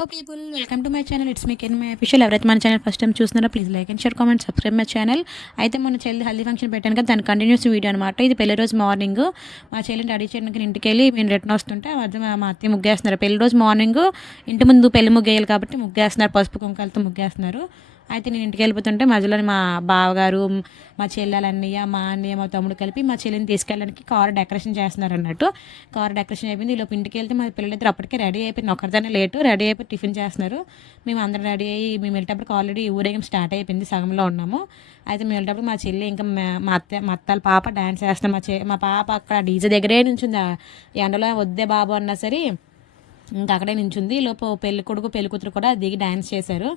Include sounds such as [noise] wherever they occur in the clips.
Hello people welcome to my channel it's me Ken my official ఎవరైతే మన channel first time చూస్తున్నారో please like and share comment subscribe my channel అయితే మన చెల్లి haldi function పెట్టాను కదా దాని కంటిన్యూస్ వీడియో అనమాట ఇది పెళ్ళి రోజు మార్నింగ్ మా చెల్లిని రెడీ చేయడానికి ఇంటికి వెళ్ళి మేము రిటర్న్ వస్తుంటే ఆ మా అత్తయ్య ముగ్గేస్తున్నారు. పెళ్ళి రోజు మార్నింగ్ ఇంటి ముందు పెళ్ళి ముగ్గేయాలి కాబట్టి ముగ్గేస్తున్నారు పసుపు కుంకాలతో ముగ్గేస్తున్నారు. అయితే నేను ఇంటికి వెళ్ళిపోతుంటే మధ్యలో మా బావగారు మా చెల్లెలన్నయ్య మా అన్నయ్య మా తమ్ముడు కలిపి మా చెల్లిని తీసుకెళ్ళడానికి కార్ డెకరేషన్ చేస్తున్నారు అన్నట్టు కార్ డెకరేషన్ అయిపోయింది. ఈలోపు ఇంటికి వెళ్తే మా పిల్లలిద్దరు అప్పటికే రెడీ అయిపోయింది. ఒకరిదానే లేటు రెడీ అయిపోయి టిఫిన్ చేస్తున్నారు. మేము అందరం రెడీ అయ్యి మేము వెళ్ళేటప్పటికి ఆల్రెడీ ఊరేగం స్టార్ట్ అయిపోయింది సగంలో ఉన్నాము. అయితే మేము వెళ్ళేటప్పుడు మా చెల్లి ఇంకా మా- అత్త మా అత్తాల పాప డ్యాన్స్ చేస్తాం మా చె మా పాప అక్కడ డీజే దగ్గరే నుంచింది. ఎండలో వద్దే బాబు అన్నా సరే ఇంకా అక్కడే నించుంది. లోపు పెళ్ళి కొడుకు పెళ్ళి కూతురు కూడా దిగి డ్యాన్స్ చేశారు.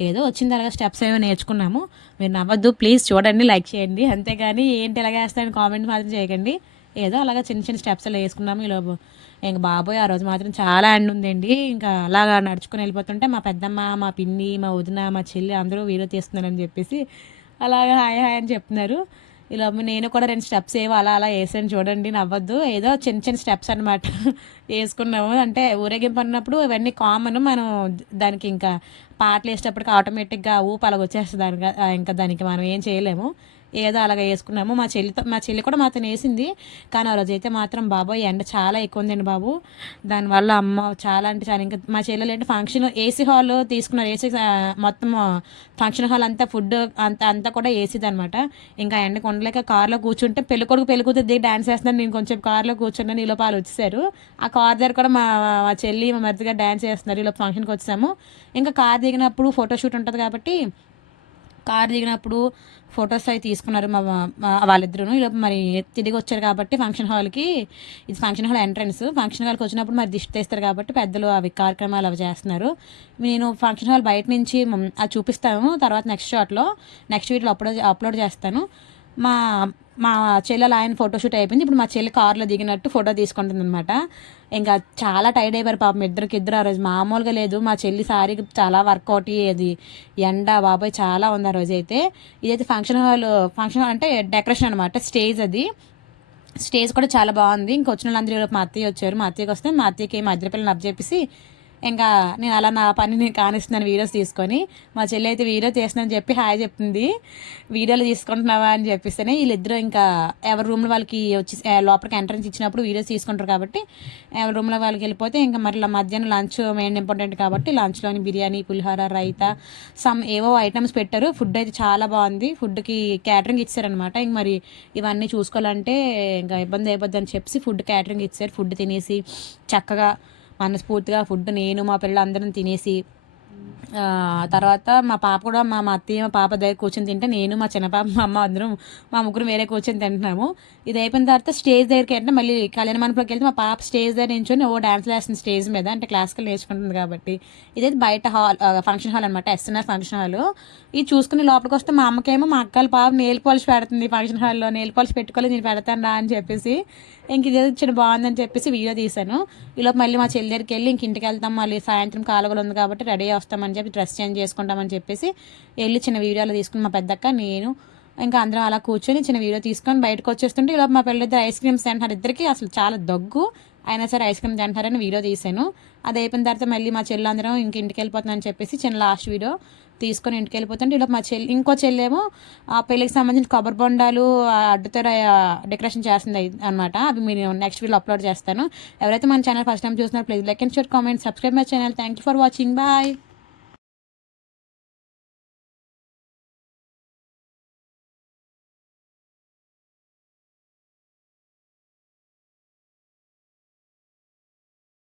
ఏదో వచ్చింది తర్వాత స్టెప్స్ ఏమో నేర్చుకున్నాము. మీరు నవ్వద్దు ప్లీజ్ చూడండి లైక్ చేయండి. అంతేగాని ఏంటి ఇలాగ వేస్తారని కామెంట్ మాత్రం చేయకండి. ఏదో అలాగా చిన్న చిన్న స్టెప్స్ అలా వేసుకున్నాము ఈ లోపు. ఇంక బాబోయ్ ఆ రోజు మాత్రం చాలా ఎండ ఉందండి. ఇంకా అలాగా నడుచుకుని వెళ్ళిపోతుంటే మా పెద్దమ్మ మా పిన్ని మా వదిన మా చెల్లి అందరూ వీడియో తీస్తున్నారని చెప్పేసి అలాగా హాయ్ హాయ్ అని చెప్తున్నారు. ఇలా నేను కూడా రెండు స్టెప్స్ ఏవో అలా అలా వేసాను చూడండి నవ్వద్దు. ఏదో చిన్న చిన్న స్టెప్స్ అనమాట [laughs] వేసుకున్నాము. అంటే ఊరేగింపు అన్నప్పుడు ఇవన్నీ కామన్ మనం దానికి ఇంకా పాటలు వేసేటప్పటికి ఆటోమేటిక్గా ఊపు అలాగ వచ్చేస్తుంది దానికి ఇంకా దానికి మనం ఏం చేయలేము. ఏదో అలాగ వేసుకున్నాము. మా చెల్లితో మా చెల్లి కూడా మాతో వేసింది. కానీ ఆ రోజు అయితే మాత్రం బాబాయ్ ఎండ చాలా ఎక్కువ ఉందండి బాబు. దానివల్ల అమ్మ చాలా అంటే చాలా ఇంకా మా చెల్లెలు అంటే ఫంక్షన్ ఏసీ హాల్ తీసుకున్నారు. ఏసీ మొత్తం ఫంక్షన్ హాల్ అంతా ఫుడ్ అంతా అంతా కూడా ఏసీది అనమాట ఇంకా ఎండ ఉండలేక కార్లో కూర్చుంటే పెళ్ళికొడుకు పెళ్ళికూతురు దిగి డాన్స్ చేస్తున్నాను నేను కొంచెం కార్లో కూర్చున్నాను ఈలోపు పాలు వచ్చేసారు ఆ కార్ దగ్గర కూడా మా మా చెల్లి మా మరిదిగా డాన్స్ చేస్తున్నారు. ఈలోపు ఫంక్షన్కి వచ్చాము. ఇంకా కార్ దిగినప్పుడు ఫోటోషూట్ ఉంటుంది కాబట్టి కార్ దిగినప్పుడు ఫొటోస్ అవి తీసుకున్నారు మా మా వాళ్ళిద్దరూ ఇలా మరి తిరిగి వచ్చారు కాబట్టి ఫంక్షన్ హాల్కి ఇది ఫంక్షన్ హాల్ ఎంట్రన్స్. ఫంక్షన్ హాల్కి వచ్చినప్పుడు మరి దిష్టి తీస్తారు కాబట్టి పెద్దలు అవి కార్యక్రమాలు అవి చేస్తున్నారు. నేను ఫంక్షన్ హాల్ బయట నుంచి అది చూపిస్తాను. తర్వాత నెక్స్ట్ షాట్లో నెక్స్ట్ వీడియో అప్లోడ్ అప్లోడ్ చేస్తాను. మా మా చెల్లెలు ఆయన ఫోటోషూట్ అయిపోయింది. ఇప్పుడు మా చెల్లి కార్లో దిగినట్టు ఫోటో తీసుకుంటుంది అనమాట ఇంకా చాలా టైర్డ్ అయిపోయారు పాపం ఇద్దరికి ఇద్దరు ఆ రోజు. మామూలుగా లేదు. మా చెల్లి సారీకి చాలా వర్కౌట్ అది ఎండ బాబాయ్ చాలా ఉంది ఆ రోజు అయితే. ఇదైతే ఫంక్షన్ హాల్ ఫంక్షన్ హాల్ అంటే డెకరేషన్ అనమాట స్టేజ్ అది. స్టేజ్ కూడా చాలా బాగుంది. ఇంకొచ్చిన వాళ్ళందరూ మా అత్తయ్య వచ్చారు. మా అత్తయ్యకి వస్తే మా అత్తయ్యకి మా ఇద్దరు పిల్లలు అప్ చెప్పేసి ఇంకా నేను అలా నా పని నేను కానిస్తున్నాను వీడియోస్ తీసుకొని. మా చెల్లి అయితే వీడియో తీస్తున్నాను చెప్పి హాయ్ చెప్తుంది. వీడియోలు తీసుకుంటున్నావా అని చెప్పిస్తేనే వీళ్ళిద్దరూ ఇంకా ఎవరి రూమ్లో వాళ్ళకి వచ్చి లోపలికి ఎంట్రన్స్ ఇచ్చినప్పుడు వీడియోస్ తీసుకుంటారు కాబట్టి ఎవరి రూమ్లో వాళ్ళకి వెళ్ళిపోతే ఇంకా మరి ఇలా మధ్యాహ్నం లంచ్ మెయిన్ ఇంపార్టెంట్ కాబట్టి లంచ్లోని బిర్యానీ పులిహోర రైతా సమ్ ఏవో ఐటమ్స్ పెట్టారు. ఫుడ్ అయితే చాలా బాగుంది. ఫుడ్కి క్యాటరింగ్ ఇచ్చారనమాట ఇంక మరి ఇవన్నీ చూసుకోవాలంటే ఇంకా ఇబ్బంది అయిపోద్ది అని చెప్పి ఫుడ్ క్యాటరింగ్ ఇచ్చారు. ఫుడ్ తినేసి చక్కగా మనస్ఫూర్తిగా ఫుడ్ నేను మా పిల్లలందరం తినేసి తర్వాత మా పాప కూడా మా మా అత్తయ్య మా పాప దగ్గర కూర్చొని తింటే నేను మా చిన్న పాప మా అమ్మ అందరం మా ముగ్గురు వేరే కూర్చొని తింటున్నాము. ఇది అయిపోయిన తర్వాత స్టేజ్ దగ్గరికి అంటే మళ్ళీ కళ్యాణ మండపంలోకి వెళ్తే మా పాప స్టేజ్ దగ్గర నించొని ఓ డ్యాన్స్ వేస్తుంది స్టేజ్ మీద. అంటే క్లాసికల్ నేర్చుకుంటుంది కాబట్టి. ఇదైతే బయట హాల్ ఫంక్షన్ హాల్ అనమాట ఎస్ఎన్ఆర్ ఫంక్షన్ హాల్. ఇది చూసుకుని లోపలికి వస్తే మా అమ్మకేమో మా అక్కల పాప నెయిల్ పాలిష్ పెడుతుంది ఫంక్షన్ హాల్లో. నెయిల్ పాలిష్ పెట్టుకోలేదు నేను పెడతాను రా అని చెప్పేసి. ఇంక ఇది చిన్న బాగుందని చెప్పేసి వీడియో తీశాను. ఈలోపు మళ్ళీ మా చెల్లి దగ్గరికి వెళ్ళి ఇంక ఇంటికి వెళ్తాం మళ్ళీ సాయంత్రం కాలువలు ఉంది కాబట్టి రెడీ వస్తామని చెప్పి డ్రెస్ చేంజ్ చేసుకుంటామని చెప్పేసి వెళ్ళి చిన్న వీడియోలో తీసుకుని మా పెద్దక్క నేను ఇంకా అందరం అలా కూర్చొని చిన్న వీడియో తీసుకొని బయటకు వచ్చేస్తుంటే ఇలా మా పిల్లలిద్దరు ఐస్ క్రీమ్స్ తింటున్నారు. ఇద్దరికి అసలు చాలా దగ్గు. అయినా సరే ఐస్ క్రీమ్ తింటున్నారని వీడియో తీశాను. అది అయిపోయిన తర్వాత మళ్ళీ మా చెల్లి అందరం ఇంక ఇంటికి వెళ్ళిపోతుందని చెప్పేసి చిన్న లాస్ట్ వీడియో తీసుకొని ఇంటికి వెళ్ళిపోతుంటే ఇలా మా చెల్లి ఇంకో చెల్లేమో ఆ పెళ్ళికి సంబంధించిన కొబ్బరి బొండాలు ఆ అడ్డుతో డెకరేషన్ చేస్తుంది అనమాట అవి మీరు నెక్స్ట్ వీడియో అప్లోడ్ చేస్తాను. ఎవరైతే మన ఛానల్ ఫస్ట్ టైం చూస్తున్నారో please like and share comment subscribe my channel thank you for watching bye